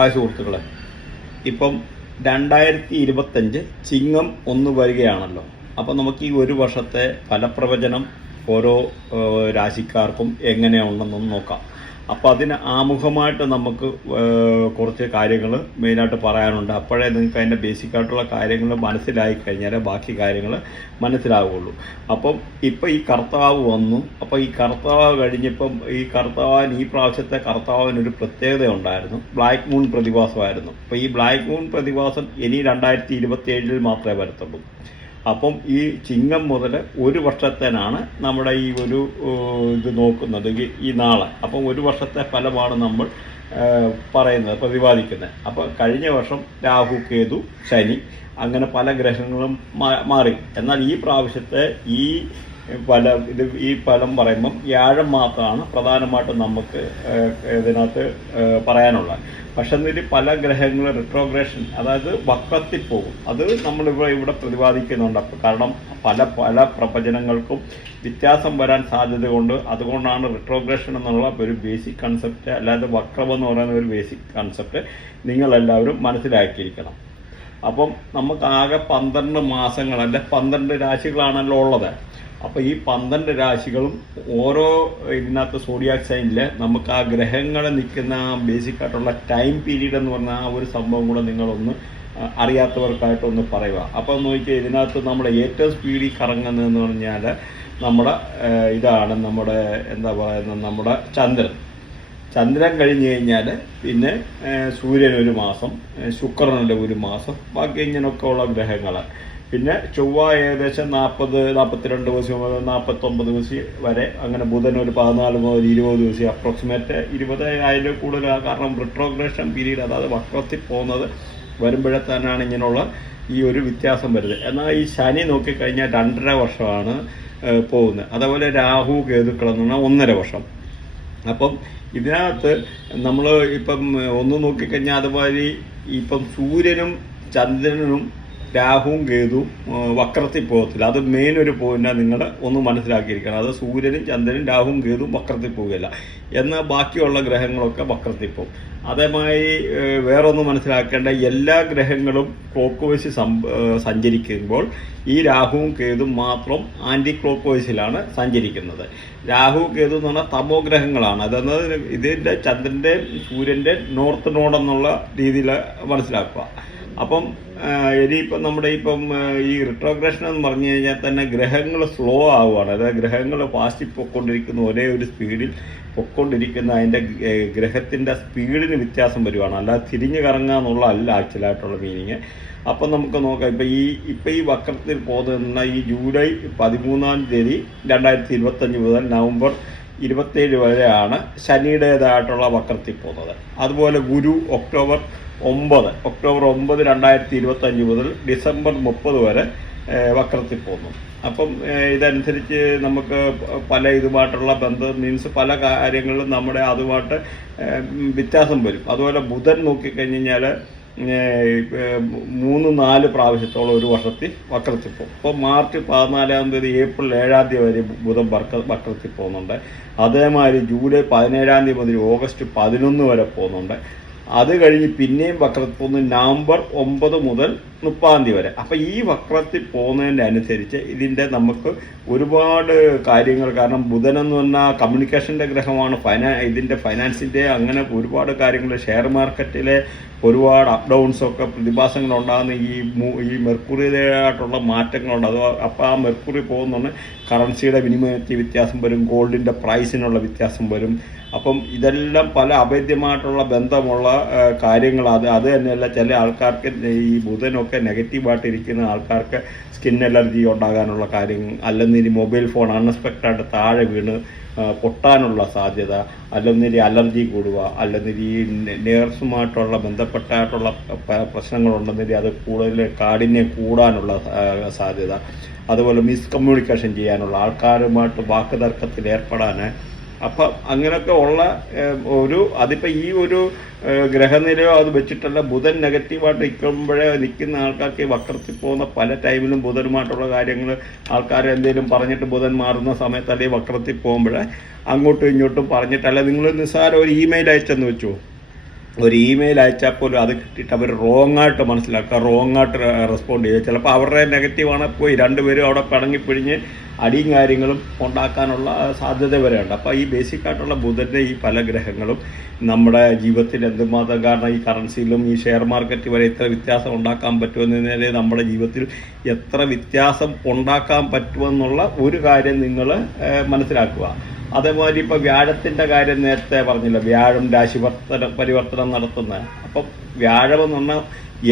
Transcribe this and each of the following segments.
Hi സുഹൃത്തുക്കളെ. ഇപ്പം രണ്ടായിരത്തി ഇരുപത്തഞ്ച് ചിങ്ങം ഒന്ന് വരികയാണല്ലോ. അപ്പം നമുക്ക് ഈ ഒരു വർഷത്തെ ഫലപ്രവചനം ഓരോ രാശിക്കാർക്കും എങ്ങനെയുണ്ടെന്നൊന്ന് നോക്കാം. അപ്പോൾ അതിന് ആമുഖമായിട്ട് നമുക്ക് കുറച്ച് കാര്യങ്ങൾ മെയിനായിട്ട് പറയാനുണ്ട്. അപ്പോഴേ നിങ്ങൾക്ക് അതിന്റെ ബേസിക് ആയിട്ടുള്ള കാര്യങ്ങൾ മനസ്സിലായി കഴിഞ്ഞാൽ ബാക്കി കാര്യങ്ങൾ മനസ്സിലാവുകയുള്ളൂ അപ്പം ഇപ്പം ഈ കർത്താവ് വന്നു. അപ്പോൾ ഈ കർത്താവ് കഴിഞ്ഞപ്പം ഈ കർത്താവിന് ഈ പ്രാവശ്യത്തെ കർത്താവിന് ഒരു പ്രത്യേകത ഉണ്ടായിരുന്നു. ബ്ലാക്ക് മൂൺ പ്രതിഭാസമായിരുന്നു അപ്പോൾ ഈ ബ്ലാക്ക് മൂൺ പ്രതിഭാസം ഇനി രണ്ടായിരത്തി ഇരുപത്തി മാത്രമേ വരത്തുള്ളൂ. അപ്പം ഈ ചിങ്ങം മുതൽ ഒരു വർഷത്തേനാണ് നമ്മുടെ ഈ ഒരു ഇത് നോക്കുന്നത് ഈ- നാളെ. അപ്പം ഒരു വർഷത്തെ ഫലമാണ് നമ്മൾ പറയുന്നത് പ്രതിപാദിക്കുന്നത്. അപ്പം കഴിഞ്ഞ വർഷം രാഹു കേതു ശനി അങ്ങനെ പല ഗ്രഹങ്ങളും മാറി. എന്നാൽ ഈ പ്രാവശ്യത്തെ ഈ ഫല ഇത് ഈ ഫലം പറയുമ്പം വ്യാഴം മാത്രമാണ് പ്രധാനമായിട്ടും നമുക്ക് ഇതിനകത്ത് പറയാനുള്ളത്. പക്ഷെ എന്നിട്ട് പല ഗ്രഹങ്ങളും റിട്രോഗ്രേഷൻ അതായത് വക്രത്തിൽ പോകും. അത് നമ്മളിവിടെ ഇവിടെ പ്രതിപാദിക്കുന്നുണ്ട്. കാരണം പല പല പ്രവചനങ്ങൾക്കും വ്യത്യാസം വരാൻ സാധ്യത കൊണ്ട് അതുകൊണ്ടാണ് റിട്രോഗ്രേഷൻ എന്നുള്ള ഒരു ബേസിക് കൺസെപ്റ്റ് അല്ലാതെ വക്രം എന്ന് പറയുന്ന ഒരു ബേസിക് കൺസെപ്റ്റ് നിങ്ങളെല്ലാവരും മനസ്സിലാക്കിയിരിക്കണം. അപ്പം നമുക്ക് ആകെ പന്ത്രണ്ട് മാസങ്ങൾ അല്ലെ പന്ത്രണ്ട് രാശികളാണല്ലോ ഉള്ളത്. അപ്പോൾ ഈ പന്ത്രണ്ട് രാശികളും ഓരോ ഇതിനകത്ത് സോഡിയാക് സൈനിൽ നമുക്ക് ആ ഗ്രഹങ്ങളെ നിൽക്കുന്ന ബേസിക് ആയിട്ടുള്ള ടൈം പീരീഡ് എന്ന് പറഞ്ഞ ആ ഒരു സംഭവം കൂടെ നിങ്ങളൊന്ന് അറിയാത്തവർക്കായിട്ടൊന്ന് പറയുക. അപ്പോൾ നോക്കിയാൽ ഇതിനകത്ത് നമ്മുടെ ഏറ്റവും സ്പീഡിൽ കറങ്ങുന്നതെന്ന് പറഞ്ഞാൽ നമ്മുടെ ഇതാണ് നമ്മുടെ എന്താ പറയുന്നത് നമ്മുടെ ചന്ദ്രൻ. ചന്ദ്രൻ കഴിഞ്ഞ് കഴിഞ്ഞാൽ പിന്നെ സൂര്യൻ ഒരു മാസം ശുക്രനുടെ ഒരു മാസം ബാക്കി ഇങ്ങനെയൊക്കെ ഉള്ള ഗ്രഹങ്ങൾ പിന്നെ ചൊവ്വ ഏകദേശം നാൽപ്പത് നാൽപ്പത്തിരണ്ട് ദിവസം മുതൽ നാൽപ്പത്തൊമ്പത് ദിവസം വരെ അങ്ങനെ ബുധൻ ഒരു പതിനാല് മുതൽ ഇരുപത് ദിവസം അപ്രോക്സിമേറ്റ് ഇരുപത് അതിൽ കൂടുതൽ കാരണം റിട്രോഗ്രേഷൻ പീരീഡ് അതായത് വക്രത്തിൽ പോകുന്നത് വരുമ്പോഴേ തന്നെയാണ് ഇങ്ങനെയുള്ള ഈ ഒരു വ്യത്യാസം വരുന്നത്. എന്നാൽ ഈ ശനി നോക്കിക്കഴിഞ്ഞാൽ രണ്ടര വർഷമാണ് പോകുന്നത്. അതേപോലെ രാഹു കേതുക്കളെന്ന് പറഞ്ഞാൽ ഒന്നര വർഷം. അപ്പം ഇതിനകത്ത് നമ്മൾ ഇപ്പം ഒന്ന് നോക്കിക്കഴിഞ്ഞാൽ അതുമാതിരി ഇപ്പം സൂര്യനും ചന്ദ്രനും രാഹുവും കേതുവും വക്രത്തിൽ പോകത്തില്ല. അത് മെയിൻ ഒരു നിങ്ങൾ ഒന്ന് മനസ്സിലാക്കിയിരിക്കണം. അത് സൂര്യനും ചന്ദ്രനും രാഹുവും കേതുവും വക്രത്തിൽ പോവുകയില്ല. എന്നാൽ ബാക്കിയുള്ള ഗ്രഹങ്ങളൊക്കെ വക്രത്തിൽ പോകും. അതേമായി വേറൊന്ന് മനസ്സിലാക്കേണ്ട എല്ലാ ഗ്രഹങ്ങളും ക്ലോക്ക് വൈസ് സഞ്ചരിക്കുമ്പോൾ ഈ രാഹുവും കേതും മാത്രം ആന്റി ക്ലോക്ക് വൈസിലാണ് സഞ്ചരിക്കുന്നത്. രാഹു കേതു എന്ന് പറഞ്ഞാൽ തമോ ഗ്രഹങ്ങളാണ്. അതെന്നത് ഇതിന്റെ ചന്ദ്രന്റെ സൂര്യന്റെ നോർത്ത് നോഡെന്നുള്ള രീതിയിൽ മനസ്സിലാക്കുക. അപ്പം ഇനി ഇനിയിപ്പം നമ്മുടെ ഇപ്പം ഈ റിട്രോഗ്രേഷൻ എന്ന് പറഞ്ഞു കഴിഞ്ഞാൽ തന്നെ ഗ്രഹങ്ങൾ സ്ലോ ആവുകയാണ്. അതായത് ഗ്രഹങ്ങൾ ഫാസ്റ്റിൽ പൊയ്ക്കൊണ്ടിരിക്കുന്ന ഒരേ ഒരു സ്പീഡിൽ പൊയ്ക്കൊണ്ടിരിക്കുന്ന അതിന്റെ ഗ്രഹത്തിന്റെ സ്പീഡിന് വ്യത്യാസം വരുവാണ്. അല്ലാതെ തിരിഞ്ഞു കറങ്ങുക എന്നുള്ള അല്ല ആക്ച്വലായിട്ടുള്ള മീനിങ് അപ്പം നമുക്ക് നോക്കാം. ഇപ്പം ഈ ഇപ്പം ഈ വക്രത്തിൽ പോകുന്ന ഈ ജൂലൈ പതിമൂന്നാം തീയതി രണ്ടായിരത്തി ഇരുപത്തഞ്ച് മുതൽ നവംബർ ഇരുപത്തേഴ് വരെയാണ് ശനിയുടേതായിട്ടുള്ള വക്രത്തിൽ പോകുന്നത്. അതുപോലെ ഗുരു ഒക്ടോബർ ഒമ്പത് ഒക്ടോബർ ഒമ്പത് രണ്ടായിരത്തി ഇരുപത്തഞ്ച് മുതൽ ഡിസംബർ മുപ്പത് വരെ വക്രത്തിൽ പോകുന്നു. അപ്പം ഇതനുസരിച്ച് നമുക്ക് പല ഇതുമായിട്ടുള്ള ബന്ധം മീൻസ് പല കാര്യങ്ങളിലും നമ്മുടെ അതുമായിട്ട് വ്യത്യാസം വരും. അതുപോലെ ബുധൻ നോക്കിക്കഴിഞ്ഞ് കഴിഞ്ഞാൽ മൂന്ന് നാല് പ്രാവശ്യത്തോളം ഒരു വർഷത്തിൽ വക്രത്തിൽ പോകും. ഇപ്പോൾ മാർച്ച് പതിനാലാം തീയതി ഏപ്രിൽ ഏഴാം തീയതി വരെ ബുധൻ വക്ര വക്രത്തിൽ പോകുന്നുണ്ട്. അതേമാതിരി ജൂലൈ പതിനേഴാം തീയതി മുതൽ ഓഗസ്റ്റ് പതിനൊന്ന് വരെ പോകുന്നുണ്ട്. അത് കഴിഞ്ഞ് പിന്നെയും വക്രത്തിൽ നിന്ന് നവംബർ ഒമ്പത് മുതൽ മുപ്പതാം തീയതി വരെ. അപ്പം ഈ വക്രത്തിൽ പോകുന്നതിന്റെ അനുസരിച്ച് ഇതിന്റെ നമുക്ക് ഒരുപാട് കാര്യങ്ങൾ കാരണം ബുധൻ എന്ന് പറഞ്ഞാൽ കമ്മ്യൂണിക്കേഷന്റെ ഗ്രഹമാണ് ഫൈനാ ഇതിന്റെ ഫൈനാൻസിന്റെ അങ്ങനെ ഒരുപാട് കാര്യങ്ങൾ ഷെയർ മാർക്കറ്റിലെ ഒരുപാട് അപ് ഡൗൺസൊക്കെ പ്രതിഭാസങ്ങൾ ഉണ്ടാകുന്ന ഈ ഈ മെർക്കുറിയുടേതായിട്ടുള്ള മാറ്റങ്ങളുണ്ട്. അത് അപ്പോൾ ആ മെർക്കുറി പോകുന്നുണ്ട് കറൻസിയുടെ വിനിമയത്തിൽ വ്യത്യാസം വരും ഗോൾഡിന്റെ പ്രൈസിനുള്ള വ്യത്യാസം വരും. അപ്പം ഇതെല്ലാം പല അഭേദ്യമായിട്ടുള്ള ബന്ധമുള്ള കാര്യങ്ങളാണ്. അത് അത് തന്നെയല്ല ചില ആൾക്കാർക്ക് ഈ ബുധനൊക്കെ നെഗറ്റീവായിട്ട് ഇരിക്കുന്ന ആൾക്കാർക്ക് സ്കിൻ അലർജി ഉണ്ടാകാനുള്ള കാര്യം അല്ലെങ്കിൽ മൊബൈൽ ഫോൺ അൺഎക്സ്പെക്റ്റഡ് താഴെ വീണ് പൊട്ടാനുള്ള സാധ്യത അല്ലെന്നിരി അലർജി കൂടുക അല്ലെന്നിരി നേഴ്സുമായിട്ടുള്ള ബന്ധപ്പെട്ടായിട്ടുള്ള പ്രശ്നങ്ങളുണ്ടെന്നിരി അത് കൂടുതൽ കാഠിന്യം കൂടാനുള്ള സാധ്യത. അതുപോലെ മിസ്കമ്മ്യൂണിക്കേഷൻ ചെയ്യാനുള്ള ആൾക്കാരുമായിട്ട് വാക്കുതർക്കത്തിൽ ഏർപ്പെടാൻ അപ്പം അങ്ങനെയൊക്കെ ഉള്ള ഒരു അതിപ്പോൾ ഈ ഒരു ഗ്രഹനിലയോ അത് വെച്ചിട്ടല്ല ബുധൻ നെഗറ്റീവായിട്ട് നിൽക്കുമ്പോഴേ നിൽക്കുന്ന ആൾക്കാർക്ക് വക്രത്തിൽ പോകുന്ന പല ടൈമിലും ബുധനുമായിട്ടുള്ള കാര്യങ്ങൾ ആൾക്കാർ എന്തെങ്കിലും പറഞ്ഞിട്ട് ബുധൻ മാറുന്ന സമയത്ത് അല്ലെങ്കിൽ വക്രത്തിൽ പോകുമ്പോഴേ അങ്ങോട്ടും ഇങ്ങോട്ടും പറഞ്ഞിട്ടല്ല. നിങ്ങൾ നിസ്സാരം ഒരു ഇമെയിൽ അയച്ചെന്ന് വെച്ചു. ഒരു ഇമെയിൽ അയച്ചാൽ പോലും അത് കിട്ടിയിട്ട് അവർ റോങ് ആയിട്ട് മനസ്സിലാക്കുക. റോങ് ആയിട്ട് റെസ്പോണ്ട് ചെയ്യുക. ചിലപ്പോൾ അവരുടെ നെഗറ്റീവാണ് പോയി. രണ്ടുപേരും അവിടെ പിണങ്ങിപ്പിഴിഞ്ഞ് അടിയും കാര്യങ്ങളും ഉണ്ടാക്കാനുള്ള സാധ്യത വരെയുണ്ട്. അപ്പോൾ ഈ ബേസിക് ആയിട്ടുള്ള ബുധന്റെ ഈ പല ഗ്രഹങ്ങളും നമ്മുടെ ജീവിതത്തിൽ എന്തുമാത്രം കാരണം ഈ കറൻസിയിലും ഈ ഷെയർ മാർക്കറ്റ് വരെ എത്ര വ്യത്യാസം ഉണ്ടാക്കാൻ പറ്റുമെന്നതിനെ നമ്മുടെ ജീവിതത്തിൽ എത്ര വ്യത്യാസം ഉണ്ടാക്കാൻ പറ്റുമെന്നുള്ള ഒരു കാര്യം നിങ്ങൾ മനസ്സിലാക്കുക. അതേപോലെ ഇപ്പോൾ വ്യാഴത്തിന്റെ കാര്യം നേരത്തെ പറഞ്ഞില്ല വ്യാഴം രാശിവർത്തനം പരിവർത്തനം നടത്തുന്ന. അപ്പം വ്യാഴം എന്ന് പറഞ്ഞാൽ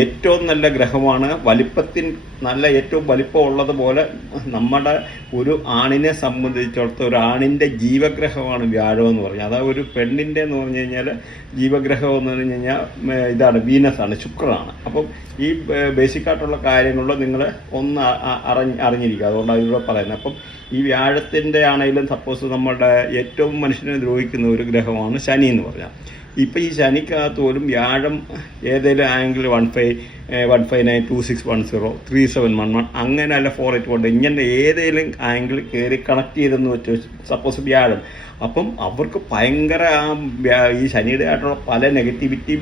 ഏറ്റവും നല്ല ഗ്രഹമാണ്. വലിപ്പത്തിൻ നല്ല ഏറ്റവും വലിപ്പമുള്ളതുപോലെ നമ്മുടെ ഒരു ആണിനെ സംബന്ധിച്ചിടത്തോളം ഒരു ആണിന്റെ ജീവഗ്രഹമാണ് വ്യാഴം എന്ന് പറഞ്ഞാൽ അതായത് ഒരു പെണ്ണിന്റെ എന്ന് പറഞ്ഞു കഴിഞ്ഞാൽ ജീവഗ്രഹം എന്ന് പറഞ്ഞു കഴിഞ്ഞാൽ ഇതാണ് വീനസാണ് ശുക്രനാണ്. അപ്പം ഈ ബേസിക്കായിട്ടുള്ള കാര്യങ്ങളിൽ നിങ്ങൾ ഒന്ന് അറിഞ്ഞ് അറിഞ്ഞിരിക്കുക. അതുകൊണ്ടാണ് ഇതിലൂടെ പറയുന്നത്. അപ്പം ഈ വ്യാഴത്തിന്റെ ആണെങ്കിലും സപ്പോസ് നമ്മുടെ ഏറ്റവും മനുഷ്യനെ ദ്രോഹിക്കുന്ന ഒരു ഗ്രഹമാണ് ശനി എന്ന് പറഞ്ഞാൽ. ഇപ്പം ഈ ശനിക്കകത്ത് പോലും വ്യാഴം ഏതെങ്കിലും angle one five one five nine two six one zero three seven one one അങ്ങനെ അല്ല ഫോർ എയ്റ്റ് കൊണ്ട് ഇങ്ങനെ ഏതെങ്കിലും ആംഗിൾ കയറി കണക്ട് ചെയ്തെന്ന് വെച്ച് സപ്പോസ് വ്യാഴം. അപ്പം അവർക്ക് ഭയങ്കര ഈ ശനിയുടെ ആയിട്ടുള്ള പല നെഗറ്റിവിറ്റി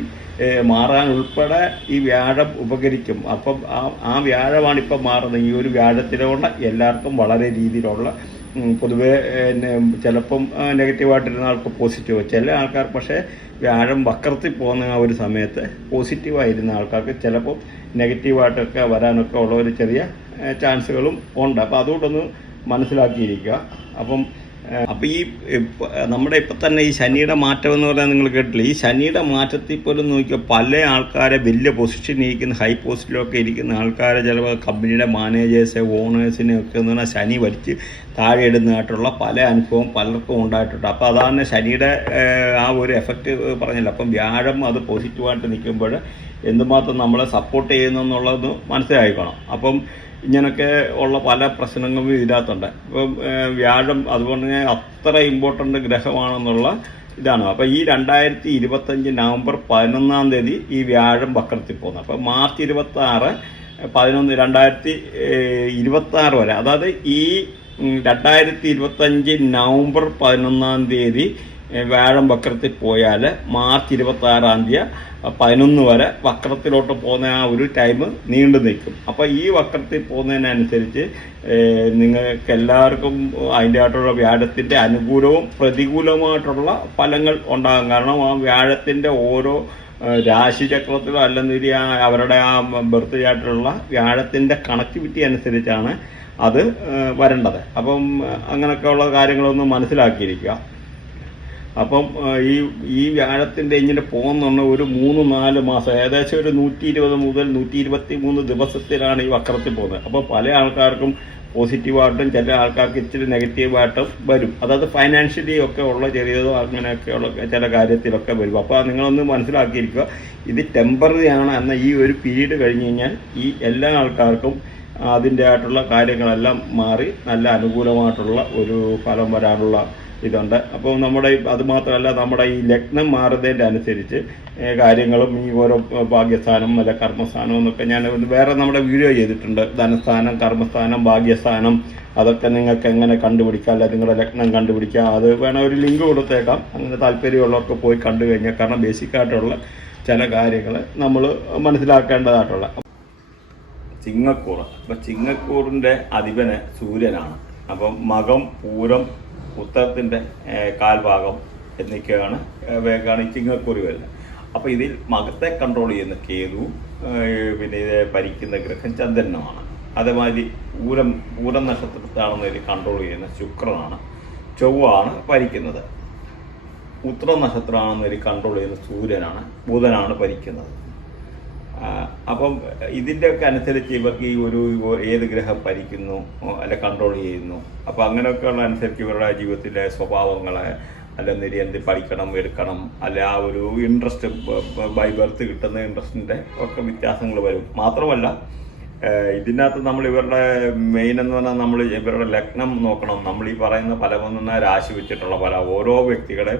മാറാൻ ഉൾപ്പെടെ ഈ വ്യാഴം ഉപകരിക്കും. അപ്പം ആ ആ വ്യാഴമാണ് ഇപ്പം മാറുന്നത്. ഈ ഒരു വ്യാഴത്തിലുള്ള എല്ലാവർക്കും വളരെ രീതിയിലുള്ള പൊതുവേ ചിലപ്പം നെഗറ്റീവായിട്ടിരുന്ന ആൾക്ക് പോസിറ്റീവ് ചില ആൾക്കാർ പക്ഷേ വ്യാഴം വക്രത്തിൽ പോകുന്ന ആ ഒരു സമയത്ത് പോസിറ്റീവായിരുന്ന ആൾക്കാർക്ക് ചിലപ്പോൾ നെഗറ്റീവായിട്ടൊക്കെ വരാനൊക്കെ ഉള്ള ഒരു ചെറിയ ചാൻസുകളും ഉണ്ട്. അപ്പോൾ അതുകൊണ്ടൊന്ന് മനസ്സിലാക്കിയിരിക്കുക. അപ്പം അപ്പോൾ ഈ നമ്മുടെ ഇപ്പം തന്നെ ഈ ശനിയുടെ മാറ്റം എന്ന് പറഞ്ഞാൽ നിങ്ങൾ കേട്ടില്ല ഈ ശനിയുടെ മാറ്റത്തിൽ പോലും നോക്കിയാൽ പല ആൾക്കാരെ വലിയ പൊസിഷനിൽ ഇരിക്കുന്ന ഹൈ പോസ്റ്റിലൊക്കെ ഇരിക്കുന്ന ആൾക്കാരെ ചിലപ്പോൾ കമ്പനിയുടെ മാനേജേഴ്സ് ഓണേഴ്സിനെ ഒക്കെ എന്ന് പറഞ്ഞാൽ ശനി വലിച്ച് താഴെ ഇടുന്നതായിട്ടുള്ള പല അനുഭവം പലർക്കും ഉണ്ടായിട്ടുണ്ട്. അപ്പോൾ അതാണ് ശനിയുടെ ആ ഒരു എഫക്റ്റ് പറഞ്ഞില്ല. അപ്പം വ്യാഴം അത് പോസിറ്റീവായിട്ട് നിൽക്കുമ്പോൾ എന്തുമാത്രം നമ്മളെ സപ്പോർട്ട് ചെയ്യുന്നു എന്നുള്ളത് മനസ്സിലായിക്കണം. അപ്പം ഇങ്ങനൊക്കെ ഉള്ള പല പ്രശ്നങ്ങളും ഇതിനകത്തുണ്ട്. ഇപ്പം വ്യാഴം അതുപോലെ തന്നെ അത്ര ഇമ്പോർട്ടന്റ് ഗ്രഹമാണെന്നുള്ള ഇതാണ്. അപ്പോൾ ഈ രണ്ടായിരത്തി ഇരുപത്തഞ്ച് നവംബർ പതിനൊന്നാം തീയതി ഈ വ്യാഴം വക്രത്തിൽ പോകുന്നത് അപ്പോൾ മാർച്ച് ഇരുപത്തി ആറ് പതിനൊന്ന് രണ്ടായിരത്തി ഇരുപത്തി ആറ് വരെ. അതായത് ഈ രണ്ടായിരത്തി ഇരുപത്തഞ്ച് നവംബർ പതിനൊന്നാം തീയതി വ്യാഴം വക്രത്തിൽ പോയാൽ മാർച്ച് ഇരുപത്തി ആറാം തീയതി പതിനൊന്ന് വരെ വക്രത്തിലോട്ട് പോകുന്ന ആ ഒരു ടൈം നീണ്ടു നിൽക്കും. അപ്പോൾ ഈ വക്രത്തിൽ പോകുന്നതിനനുസരിച്ച് നിങ്ങൾക്ക് എല്ലാവർക്കും അതിന്റെ ആയിട്ടുള്ള വ്യാഴത്തിന്റെ അനുകൂലവും പ്രതികൂലവുമായിട്ടുള്ള ഫലങ്ങൾ ഉണ്ടാകും. കാരണം ആ വ്യാഴത്തിന്റെ ഓരോ രാശിചക്രത്തിലോ അല്ലെന്നിരി ആ അവരുടെ ആ ബർത്ത് ചാർട്ടിലുള്ള വ്യാഴത്തിന്റെ കണക്ടിവിറ്റി അനുസരിച്ചാണ് അത് വരേണ്ടത്. അപ്പം അങ്ങനെയൊക്കെയുള്ള കാര്യങ്ങളൊന്ന് മനസ്സിലാക്കിയിരിക്കുക. അപ്പം ഈ ഈ വ്യാഴത്തിന്റെ ഇങ്ങനെ പോകുന്നുണ്ട് ഒരു മൂന്ന് നാല് മാസം ഏകദേശം ഒരു നൂറ്റി ഇരുപത് മുതൽ നൂറ്റി ഇരുപത്തി മൂന്ന് ദിവസത്തിലാണ് ഈ വക്രത്തിൽ പോകുന്നത്. അപ്പോൾ പല ആൾക്കാർക്കും പോസിറ്റീവായിട്ടും ചില ആൾക്കാർക്ക് ഇച്ചിരി നെഗറ്റീവായിട്ടും വരും. അതായത് ഫൈനാൻഷ്യലി ഒക്കെ ഉള്ള ചെറിയതോ അങ്ങനെയൊക്കെയുള്ള ചില കാര്യത്തിലൊക്കെ വരും. അപ്പോൾ നിങ്ങളൊന്ന് മനസ്സിലാക്കിയിരിക്കുക ഇത് ടെമ്പററി ആണ് എന്ന ഈ ഒരു പീരീഡ് കഴിഞ്ഞ് കഴിഞ്ഞാൽ ഈ എല്ലാ ആൾക്കാർക്കും അതിന്റെ ആയിട്ടുള്ള കാര്യങ്ങളെല്ലാം മാറി നല്ല അനുകൂലമായിട്ടുള്ള ഒരു ഫലം വരാനുള്ള ഇതുണ്ട്. അപ്പോൾ നമ്മുടെ അത് മാത്രമല്ല നമ്മുടെ ഈ ലഗ്നം മാറുന്നതിന്റെ അനുസരിച്ച് കാര്യങ്ങളും ഈ ഓരോ ഭാഗ്യസ്ഥാനം അല്ല കർമ്മസ്ഥാനം എന്നൊക്കെ ഞാൻ വേറെ നമ്മുടെ വീഡിയോ ചെയ്തിട്ടുണ്ട്. ധനസ്ഥാനം കർമ്മസ്ഥാനം ഭാഗ്യസ്ഥാനം അതൊക്കെ നിങ്ങൾക്ക് എങ്ങനെ കണ്ടുപിടിക്കാം അല്ല നിങ്ങളുടെ ലഗ്നം കണ്ടുപിടിക്കാം അത് വേണം ഒരു ലിങ്ക് കൊടുത്തേക്കാം. അങ്ങനെ താല്പര്യമുള്ളവർക്ക് പോയി കണ്ടു കഴിഞ്ഞാൽ കാരണം ബേസിക്കായിട്ടുള്ള ചില കാര്യങ്ങൾ നമ്മൾ മനസ്സിലാക്കേണ്ടതായിട്ടുള്ള. ചിങ്ങക്കൂറ്. അപ്പം ചിങ്ങക്കൂറിന്റെ അധിപന് സൂര്യനാണ്. അപ്പം മകം പൂരം ഉത്തരത്തിന്റെ കാൽഭാഗം എന്നൊക്കെയാണ് ഏഹ്, വേഗമാണ് ഈ ചിങ്ങക്കൂറി വരുന്നത്. അപ്പോൾ ഇതിൽ മകത്തെ കൺട്രോൾ ചെയ്യുന്ന കേതു പിന്നെ ഇത് ഭരിക്കുന്ന ഗ്രഹം ചന്ദ്രനുമാണ്. അതേമാതിരി പൂരം പൂരം നക്ഷത്രത്തിലാണെന്നതിൽ കൺട്രോൾ ചെയ്യുന്ന ശുക്രനാണ് ചൊവ്വാണ് ഭരിക്കുന്നത്. ഉത്തര നക്ഷത്രമാണെന്നതിൽ കൺട്രോൾ ചെയ്യുന്ന സൂര്യനാണ് ബുധനാണ് ഭരിക്കുന്നത്. അപ്പം ഇതിന്റെ ഒക്കെ അനുസരിച്ച് ഇവർക്ക് ഈ ഒരു ഏത് ഗ്രഹം ഭരിക്കുന്നു അല്ല കൺട്രോൾ ചെയ്യുന്നു. അപ്പം അങ്ങനെയൊക്കെയുള്ള അനുസരിച്ച് ഇവരുടെ ജീവിതത്തിലെ സ്വഭാവങ്ങളെ അല്ലെന്നിരി എന്ത് പഠിക്കണം എടുക്കണം. അല്ല ആ ഒരു ഇൻട്രസ്റ്റ് ബൈ ബർത്ത് കിട്ടുന്ന ഇൻട്രസ്റ്റിന്റെ ഒക്കെ വ്യത്യാസങ്ങൾ വരും. മാത്രമല്ല ഇതിനകത്ത് നമ്മൾ ഇവരുടെ മെയിൻ എന്ന് പറഞ്ഞാൽ നമ്മൾ ഇവരുടെ ലഗ്നം നോക്കണം. നമ്മൾ ഈ പറയുന്ന പല പലവന്ന രാശി വെച്ചിട്ടുള്ള പല ഓരോ വ്യക്തികളെ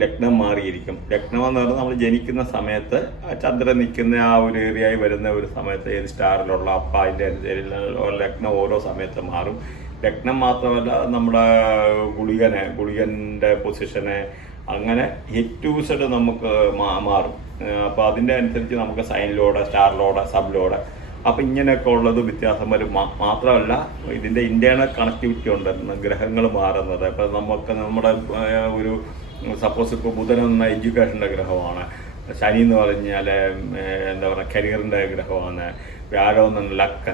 ലഗ്നം മാറിയിരിക്കും. ലഗ്നം എന്ന് പറഞ്ഞാൽ നമ്മൾ ജനിക്കുന്ന സമയത്ത് ആ ചന്ദ്രൻ നിൽക്കുന്ന ആ ഒരു ഏരിയയായി വരുന്ന ഒരു സമയത്ത് ഏത് സ്റ്റാറിലുള്ള അപ്പം അതിന്റെ അനുസരിച്ച് ലഗ്നം ഓരോ സമയത്ത് മാറും. ലഗ്നം മാത്രമല്ല നമ്മുടെ ഗുളികനെ ഗുളികന്റെ പൊസിഷനെ അങ്ങനെ ഹിറ്റ് ടു നമുക്ക് മാറും. അപ്പോൾ അതിന്റെ അനുസരിച്ച് നമുക്ക് sign lord star lord sub അപ്പം ഇങ്ങനെയൊക്കെ ഉള്ളത് വ്യത്യാസം വരും. മാത്രമല്ല ഇതിന്റെ ഇന്റേണൽ കണക്ടിവിറ്റി ഉണ്ട്. ഗ്രഹങ്ങൾ മാറുന്നത്. അപ്പം നമുക്ക് നമ്മുടെ ഒരു സപ്പോസ് ഇപ്പോൾ ബുധൻ എഡ്യൂക്കേഷന്റെ ഗ്രഹമാണ്. ശനി എന്ന് പറഞ്ഞാൽ എന്താ പറയുക കരിയറിന്റെ ഗ്രഹമാണ്. വ്യാഴം എന്ന ലക്ക്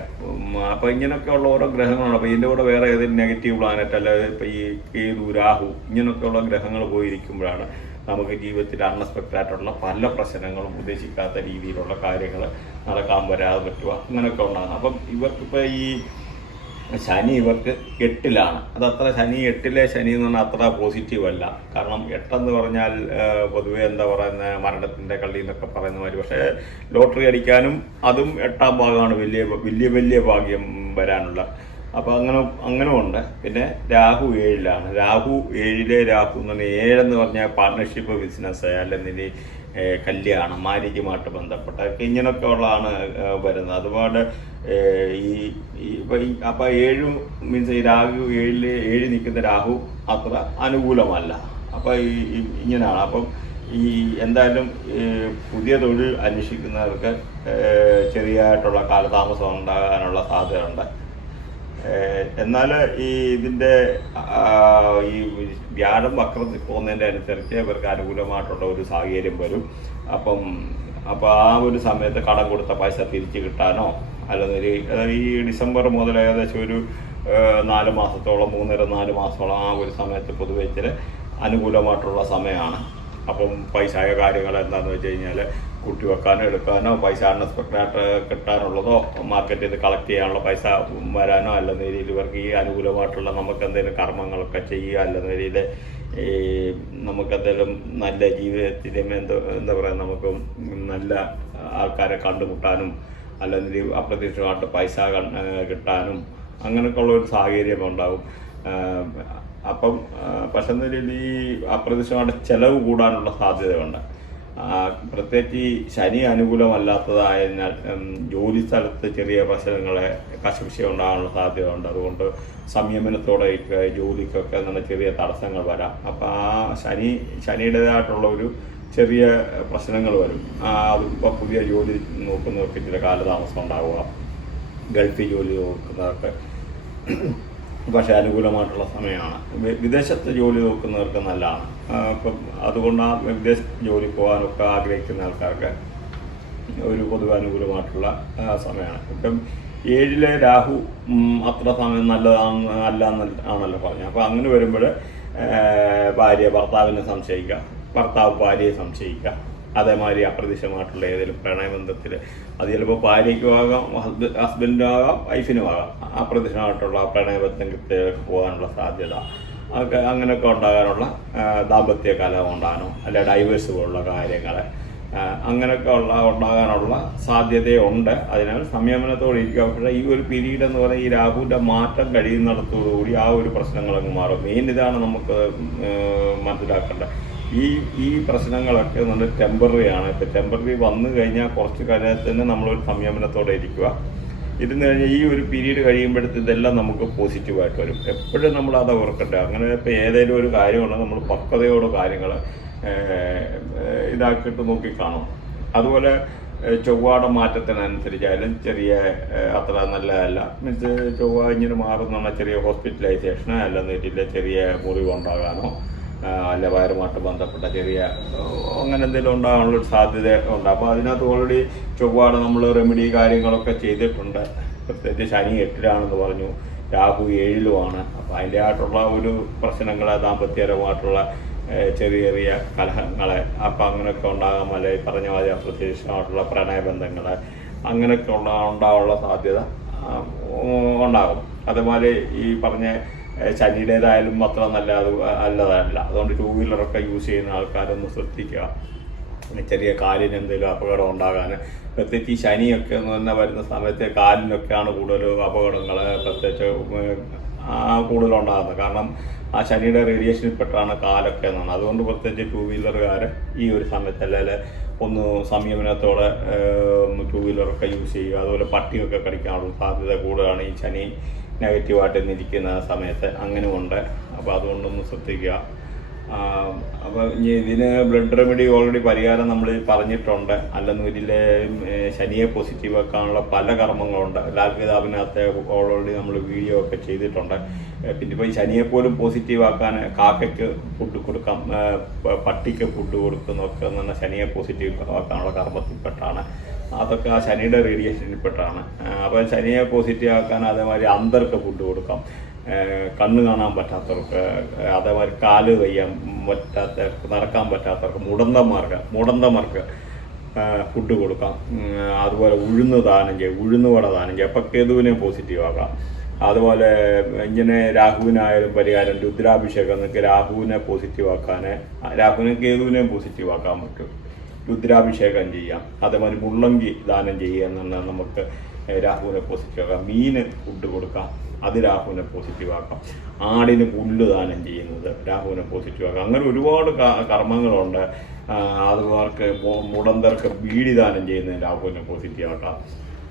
അപ്പോൾ ഇങ്ങനെയൊക്കെയുള്ള ഓരോ ഗ്രഹങ്ങളാണ്. അപ്പോൾ ഇതിന്റെ കൂടെ വേറെ ഏതെങ്കിലും നെഗറ്റീവ് പ്ലാനറ്റ് അല്ലാതെ ഇപ്പോൾ ഈ കേതു രാഹു ഇങ്ങനെയൊക്കെയുള്ള ഗ്രഹങ്ങൾ പോയിരിക്കുമ്പോഴാണ് നമുക്ക് ജീവിതത്തിൽ അൺഎക്സ്പെക്റ്റഡ് ആയിട്ടുള്ള പല പ്രശ്നങ്ങളും ഉദ്ദേശിക്കാത്ത രീതിയിലുള്ള കാര്യങ്ങൾ നടക്കാൻ വരാതെ പറ്റുക. അങ്ങനെയൊക്കെ ഉണ്ടാകും അപ്പം ഇവർക്കിപ്പോൾ ഈ ശനി ഇവർക്ക് എട്ടിലാണ്. അത് അത്ര ശനി എട്ടിലെ ശനി എന്ന് പറഞ്ഞാൽ അത്ര പോസിറ്റീവ് അല്ല. കാരണം എട്ടെന്ന് പറഞ്ഞാൽ പൊതുവെ എന്താ പറയുന്ന മരണത്തിന്റെ കള്ളി എന്നൊക്കെ പറയുന്ന മാതിരി. പക്ഷേ ലോട്ടറി അടിക്കാനും അതും എട്ടാം ഭാഗമാണ് വലിയ വലിയ വലിയ ഭാഗ്യം വരാനുള്ള അപ്പോൾ അങ്ങനെ അങ്ങനെ ഉണ്ട് പിന്നെ രാഹു ഏഴിലാണ്. രാഹു ഏഴിലെ രാഹു എന്ന് പറഞ്ഞാൽ ഏഴെന്ന് പറഞ്ഞാൽ പാർട്ണർഷിപ്പ് ബിസിനസ് അല്ലെങ്കിൽ കല്യാണം മാരിക്കുമായിട്ട് ബന്ധപ്പെട്ട ഇങ്ങനെയൊക്കെ ഉള്ളതാണ് വരുന്നത്. അതുപോലെ ഈ ഇപ്പൊ അപ്പൊ ഏഴ് മീൻസ് ഈ രാഹു ഏഴിൽ ഏഴ് നിൽക്കുന്ന രാഹു അത്ര അനുകൂലമല്ല. അപ്പൊ ഈ ഇങ്ങനെയാണ്. അപ്പം ഈ എന്തായാലും പുതിയ തൊഴിൽ അന്വേഷിക്കുന്നവർക്ക് ചെറിയായിട്ടുള്ള കാലതാമസം ഉണ്ടാകാനുള്ള സാധ്യതയുണ്ട്. എന്നാൽ ഈ ഇതിന്റെ ഈ വ്യാഴം വക്രത്തിൽ പോകുന്നതിന്റെ അനുസരിച്ച് ഇവർക്ക് അനുകൂലമായിട്ടുള്ള ഒരു സാഹചര്യം വരും. അപ്പം അപ്പോൾ ആ ഒരു സമയത്ത് കടം കൊടുത്ത പൈസ തിരിച്ചു കിട്ടാനോ അല്ലെങ്കിൽ ഈ ഡിസംബർ മുതൽ ഏകദേശം ഒരു നാല് മാസത്തോളം മൂന്നര നാല് മാസത്തോളം ആ ഒരു സമയത്ത് പൊതുവെ അനുകൂലമായിട്ടുള്ള സമയമാണ്. അപ്പം പൈസ കാര്യങ്ങൾ എന്താണെന്ന് വെച്ച് കഴിഞ്ഞാൽ കൂട്ടി വെക്കാനോ എടുക്കാനോ പൈസ അൺഎക്സ്പെക്റ്റായിട്ട് കിട്ടാനുള്ളതോ മാർക്കറ്റിൽ നിന്ന് കളക്ട് ചെയ്യാനുള്ള പൈസ വരാനോ അല്ലെന്ന രീതിയിൽ ഇവർക്ക് ഈ അനുകൂലമായിട്ടുള്ള നമുക്ക് എന്തെങ്കിലും കർമ്മങ്ങളൊക്കെ ചെയ്യുക അല്ലെന്ന രീതിയിൽ ഈ നമുക്കെന്തെങ്കിലും നല്ല ജീവിതത്തിലും എന്താ എന്താ പറയുക നമുക്ക് നല്ല ആൾക്കാരെ കണ്ടുമുട്ടാനും അല്ലെങ്കിൽ അപ്രതീക്ഷിതമായിട്ട് പൈസ കിട്ടാനും അങ്ങനെയൊക്കെ ഉള്ള ഒരു സാഹചര്യം ഉണ്ടാകും അപ്പം പക്ഷേ എന്നാലും ഈ അപ്രതീക്ഷിതമായിട്ട് ചെലവ് കൂടാനുള്ള സാധ്യതയുണ്ട് പ്രത്യേകിച്ച് ഈ ശനി അനുകൂലമല്ലാത്തതായതിനാൽ ജോലി സ്ഥലത്ത് ചെറിയ പ്രശ്നങ്ങളെ കശപിശ ഉണ്ടാകാനുള്ള സാധ്യതയുണ്ട്. അതുകൊണ്ട് സംയമനത്തോടെ ജോലിക്കൊക്കെ നല്ല ചെറിയ തടസ്സങ്ങൾ വരാം. അപ്പം ആ ശനി ശനിയുടേതായിട്ടുള്ള ഒരു ചെറിയ പ്രശ്നങ്ങൾ വരും. അതിപ്പോൾ പുതിയ ജോലി നോക്കുന്നവർക്ക് ചില കാലതാമസം ഉണ്ടാവുക. ഗൾഫിൽ ജോലി നോക്കുന്നവർക്ക് പക്ഷേ അനുകൂലമായിട്ടുള്ള സമയമാണ്. വിദേശത്ത് ജോലി നോക്കുന്നവർക്ക് നല്ലതാണ്. ഇപ്പം അതുകൊണ്ട് ആ വിദേശ ജോലി പോകാനൊക്കെ ആഗ്രഹിക്കുന്ന ആൾക്കാർക്ക് ഒരു പൊതുവെ അനുകൂലമായിട്ടുള്ള ആ, സമയമാണ്. ഇപ്പം ഏഴിലെ രാഹു അത്ര സമയം നല്ലതാണ് അല്ല ആണല്ലോ പറഞ്ഞത്. അപ്പം അങ്ങനെ വരുമ്പോൾ ഭാര്യ ഭർത്താവിനെ സംശയിക്കുക ഭർത്താവ് ഭാര്യയെ സംശയിക്കുക അതേമാതിരി അപ്രതീക്ഷിതമായിട്ടുള്ള ഏതെങ്കിലും പ്രണയബന്ധത്തിൽ അത് ചിലപ്പോൾ ഭാര്യയ്ക്കും ആകാം ഹസ്ബൻഡ് ഹസ്ബൻഡിനും ആകാം വൈഫിനും ആകാം. അപ്രതീക്ഷിതമായിട്ടുള്ള പ്രണയബന്ധത്തിൽ പോകാനുള്ള സാധ്യത ഒക്കെ അങ്ങനെയൊക്കെ ഉണ്ടാകാനുള്ള ദാമ്പത്യ കലഹം ഉണ്ടാകാനോ അല്ലെ ഡൈവേഴ്സ് പോലുള്ള കാര്യങ്ങൾ അങ്ങനെയൊക്കെ ഉള്ള ഉണ്ടാകാനുള്ള സാധ്യതയുണ്ട്. അതിനാൽ സംയമനത്തോടെ ഇരിക്കുക. പക്ഷേ ഈ ഒരു പിരീഡ് എന്ന് പറഞ്ഞാൽ ഈ രാഹുവിന്റെ മാറ്റം കഴിയുന്നിടത്തോടുകൂടി ആ ഒരു പ്രശ്നങ്ങളങ്ങ് മാറും. മെയിൻ ഇതാണ് നമുക്ക് മനസ്സിലാക്കേണ്ടത്. ഈ ഈ പ്രശ്നങ്ങളൊക്കെ നമ്മുടെ ടെമ്പററി ആണ്. ഇപ്പം ടെമ്പററി വന്നു കഴിഞ്ഞാൽ കുറച്ച് കാലത്തിന് നമ്മളൊരു സംയമനത്തോടെ ഇരിക്കുക. ഇരുന്ന് കഴിഞ്ഞാൽ ഈ ഒരു പീരീഡ് കഴിയുമ്പോഴത്തെ ഇതെല്ലാം നമുക്ക് പോസിറ്റീവായിട്ട് വരും. എപ്പോഴും നമ്മൾ അത് ഓർക്കട്ടെ അങ്ങനെ ഇപ്പോൾ ഏതെങ്കിലും ഒരു കാര്യമാണ് നമ്മൾ പക്വതയോടെ കാര്യങ്ങൾ ഇതാക്കിയിട്ട് നോക്കി കാണും. അതുപോലെ ചൊവ്വാടെ മാറ്റത്തിനനുസരിച്ചായാലും ചെറിയ അത്ര നല്ലതല്ല. മീൻസ് ചൊവ്വ ഇങ്ങനെ മാറുന്ന ചെറിയ ഹോസ്പിറ്റലൈസേഷനോ അല്ലെന്നിട്ടില്ല ചെറിയ മുറിവുണ്ടാകാനോ. അല്ല വയറുമായിട്ട് ബന്ധപ്പെട്ട ചെറിയ അങ്ങനെ എന്തെങ്കിലും ഉണ്ടാകാനുള്ള സാധ്യത ഉണ്ട്. അപ്പോൾ അതിനകത്ത് ഓൾറെഡി ചൊവ്വാട് നമ്മൾ റെമഡി കാര്യങ്ങളൊക്കെ ചെയ്തിട്ടുണ്ട്. പ്രത്യേകിച്ച് ശനി എട്ടിലാണെന്ന് പറഞ്ഞു. രാഹു ഏഴിലുമാണ്. അപ്പോൾ അതിന്റെ ആയിട്ടുള്ള ഒരു പ്രശ്നങ്ങൾ ദാമ്പത്യപരമായിട്ടുള്ള ചെറിയ ചെറിയ കലഹങ്ങളെ അപ്പം അങ്ങനെയൊക്കെ ഉണ്ടാകാം. അല്ലെ പറഞ്ഞ മാതിരി അപ്രത്യക്ഷമായിട്ടുള്ള പ്രണയബന്ധങ്ങൾ അങ്ങനെയൊക്കെ ഉണ്ടാകാനുള്ള സാധ്യത ഉണ്ടാകും. അതുപോലെ ഈ പറഞ്ഞ ശനിയുടേതായാലും അത്ര നല്ല അത് നല്ലതല്ല അതുകൊണ്ട് ടൂ വീലറൊക്കെ യൂസ് ചെയ്യുന്ന ആൾക്കാരൊന്ന് ശ്രദ്ധിക്കുക. ചെറിയ കാലിന് എന്തെങ്കിലും അപകടം ഉണ്ടാകാൻ. പ്രത്യേകിച്ച് ഈ ശനിയൊക്കെ എന്ന് തന്നെ വരുന്ന സമയത്ത് കാലിനൊക്കെയാണ് കൂടുതൽ അപകടങ്ങൾ പ്രത്യേകിച്ച് കൂടുതലുണ്ടാകുന്നത് കാരണം ആ ശനിയുടെ റേഡിയേഷനിൽ പെട്ടാണ് കാലൊക്കെ എന്നാണ്. അതുകൊണ്ട് പ്രത്യേകിച്ച് ടൂ വീലറുകാർ ഈ ഒരു സമയത്ത് അല്ലെങ്കിൽ ഒന്ന് സംയമനത്തോടെ ടൂ വീലറൊക്കെ യൂസ് ചെയ്യുക. അതുപോലെ പട്ടിയൊക്കെ കടിക്കാനുള്ള സാധ്യത കൂടുതലാണ് ഈ ശനി. നെഗറ്റീവായിട്ട് നിൽക്കുന്ന സമയത്ത് അങ്ങനെയുണ്ട് അപ്പോൾ അതുകൊണ്ടൊന്ന് ശ്രദ്ധിക്കുക. അപ്പോൾ ഇനി ഇതിന് ബ്ലഡ് റെമഡി ഓൾറെഡി പരിഹാരം നമ്മൾ പറഞ്ഞിട്ടുണ്ട്. അല്ലെന്നൂരിലെ ശനിയെ പോസിറ്റീവ് ആക്കാനുള്ള പല കർമ്മങ്ങളുണ്ട്. ലാൽ കിതാബിനകത്ത് ഓൾറെഡി നമ്മൾ വീഡിയോ ഒക്കെ ചെയ്തിട്ടുണ്ട്. പിന്നെ ഇപ്പോൾ ഈ ശനിയെ പോലും പോസിറ്റീവ് ആക്കാൻ കാക്കയ്ക്ക് ഫുഡ് കൊടുക്കാം. പട്ടിക്ക് ഫുഡ് കൊടുക്കുന്നൊക്കെ എന്ന് പറഞ്ഞാൽ ശനിയെ പോസിറ്റീവ് ആക്കാനുള്ള കർമ്മത്തിൽപ്പെട്ടാണ്. അതൊക്കെ ആ ശനിയുടെ റേഡിയേഷനിൽപ്പെട്ടാണ് അപ്പോൾ ശനിയെ പോസിറ്റീവ് ആക്കാൻ അതേമാതിരി അന്തർക്ക് ഫുഡ് കൊടുക്കാം. കണ്ണ് കാണാൻ പറ്റാത്തവർക്ക് അതേമാതിരി കാൽ വയ്യാൻ പറ്റാത്ത നടക്കാൻ പറ്റാത്തവർക്ക് മുടന്തമാർക്ക് മുടന്തമാർക്ക് ഫുഡ് കൊടുക്കാം. അതുപോലെ ഉഴുന്ന് ദാനം ചെയ്യും ഉഴുന്ന് വട ദാനം ചെയ്യും. അപ്പം കേതുവിനെ പോസിറ്റീവ് ആക്കാം. അതുപോലെ ഇങ്ങനെ രാഹുവിനായാലും പരിഹാരം രുദ്രാഭിഷേകം നിങ്ങൾക്ക് രാഹുവിനെ പോസിറ്റീവ് ആക്കാൻ രാഹുവിനെ കേതുവിനെ പോസിറ്റീവ് ആക്കാൻ പറ്റും. രുദ്രാഭിഷേകം ചെയ്യാം. അതേമാതിരി മുള്ളങ്കി ദാനം ചെയ്യുക എന്നുള്ള നമുക്ക് രാഹുവിനെ പോസിറ്റീവ് ആക്കാം. മീന് ഫുഡ് കൊടുക്കാം. അത് രാഹുവിനെ പോസിറ്റീവ് ആക്കാം. ആടിന് പുല്ല് ദാനം ചെയ്യുന്നത് രാഹുവിനെ പോസിറ്റീവ് ആക്കാം. അങ്ങനെ ഒരുപാട് കർമ്മങ്ങളുണ്ട്. അതുപോലെ മുടന്തർക്ക് ബീഡി ദാനം ചെയ്യുന്നത് രാഹുവിനെ പോസിറ്റീവ് ആക്കാം.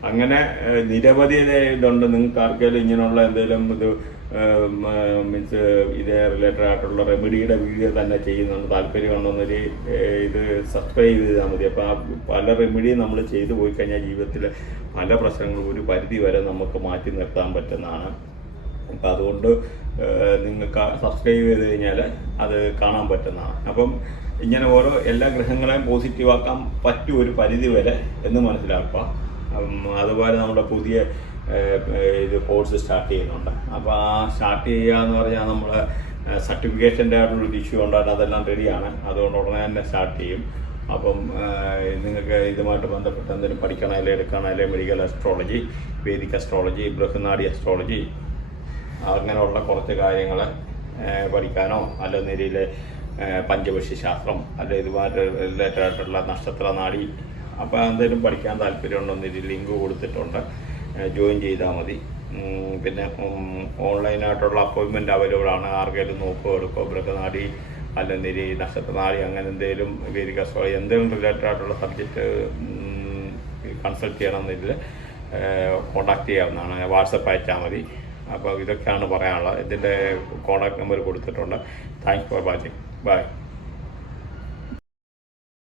അങ്ങനെ നിരവധി ഇതുണ്ട്. നിങ്ങൾക്ക് ആർക്കെങ്കിലും ഇങ്ങനെയുള്ള എന്തെങ്കിലും ഇത് മീൻസ് ഇതേ റിലേറ്റഡ് ആയിട്ടുള്ള റെമഡിയുടെ വീഡിയോ തന്നെ ചെയ്യുന്നുണ്ട്. താല്പര്യമുണ്ടെന്നൊരു ഇത് സബ്സ്ക്രൈബ് ചെയ്താൽ മതി. അപ്പോൾ ആ പല റെമഡിയും നമ്മൾ ചെയ്തു പോയി കഴിഞ്ഞാൽ ജീവിതത്തിൽ പല പ്രശ്നങ്ങളും ഒരു പരിധി വരെ നമുക്ക് മാറ്റി നിർത്താൻ പറ്റുന്നതാണ്. അപ്പം അതുകൊണ്ട് നിങ്ങൾക്ക് സബ്സ്ക്രൈബ് ചെയ്ത് കഴിഞ്ഞാൽ അത് കാണാൻ പറ്റുന്നതാണ്. അപ്പം ഇങ്ങനെ ഓരോ എല്ലാ ഗ്രഹങ്ങളെയും പോസിറ്റീവാക്കാൻ പറ്റും ഒരു പരിധി വരെ എന്ന് മനസ്സിലാക്കുക. അതുപോലെ നമ്മുടെ പുതിയ ഇത് കോഴ്സ് സ്റ്റാർട്ട് ചെയ്യുന്നുണ്ട്. അപ്പോൾ ആ സ്റ്റാർട്ട് ചെയ്യുക എന്ന് പറഞ്ഞാൽ നമ്മൾ സർട്ടിഫിക്കേഷന്റെ ആയിട്ടുള്ളൊരു ഇഷ്യൂ ഉണ്ടായിരുന്നു അതെല്ലാം റെഡിയാണ്. അതുകൊണ്ട് ഉടനെ തന്നെ സ്റ്റാർട്ട് ചെയ്യും. അപ്പം നിങ്ങൾക്ക് ഇതുമായിട്ട് ബന്ധപ്പെട്ട് എന്തെങ്കിലും പഠിക്കണമെങ്കിലും എടുക്കണമെങ്കിലും മെഡിക്കൽ അസ്ട്രോളജി വേദിക് അസ്ട്രോളജി ബൃഹനാടി അസ്ട്രോളജി അങ്ങനെയുള്ള കുറച്ച് കാര്യങ്ങൾ പഠിക്കാനോ അല്ല നിലയിൽ പഞ്ചപക്ഷി ശാസ്ത്രം അല്ല ഇതുമായിട്ട് റിലേറ്റഡ് ആയിട്ടുള്ള നക്ഷത്ര നാടി അപ്പോൾ എന്തെങ്കിലും പഠിക്കാൻ താല്പര്യമുണ്ടോ ഇതിൽ ലിങ്ക് കൊടുത്തിട്ടുണ്ട്. ജോയിൻ ചെയ്താൽ മതി. പിന്നെ ഓൺലൈനായിട്ടുള്ള അപ്പോയിൻമെന്റ് അവൈലബിൾ ആണ്. ആർക്കെങ്കിലും നോക്കുകയോ എടുക്കുകയോ ബൃഹനാടി അല്ലെങ്കിൽ നക്ഷത്രനാടി അങ്ങനെ എന്തെങ്കിലും അസ്ട്രോളജി എന്തെങ്കിലും റിലേറ്റഡ് ആയിട്ടുള്ള സബ്ജക്റ്റ് കൺസൾട്ട് ചെയ്യണമെന്നില്ല കോണ്ടാക്ട് ചെയ്യാവുന്നതാണ്. വാട്സപ്പ് അയച്ചാൽ മതി. അപ്പോൾ ഇതൊക്കെയാണ് പറയാനുള്ളത്. ഇതിന്റെ കോൺടാക്ട് നമ്പർ കൊടുത്തിട്ടുണ്ട്. Thanks for watching bye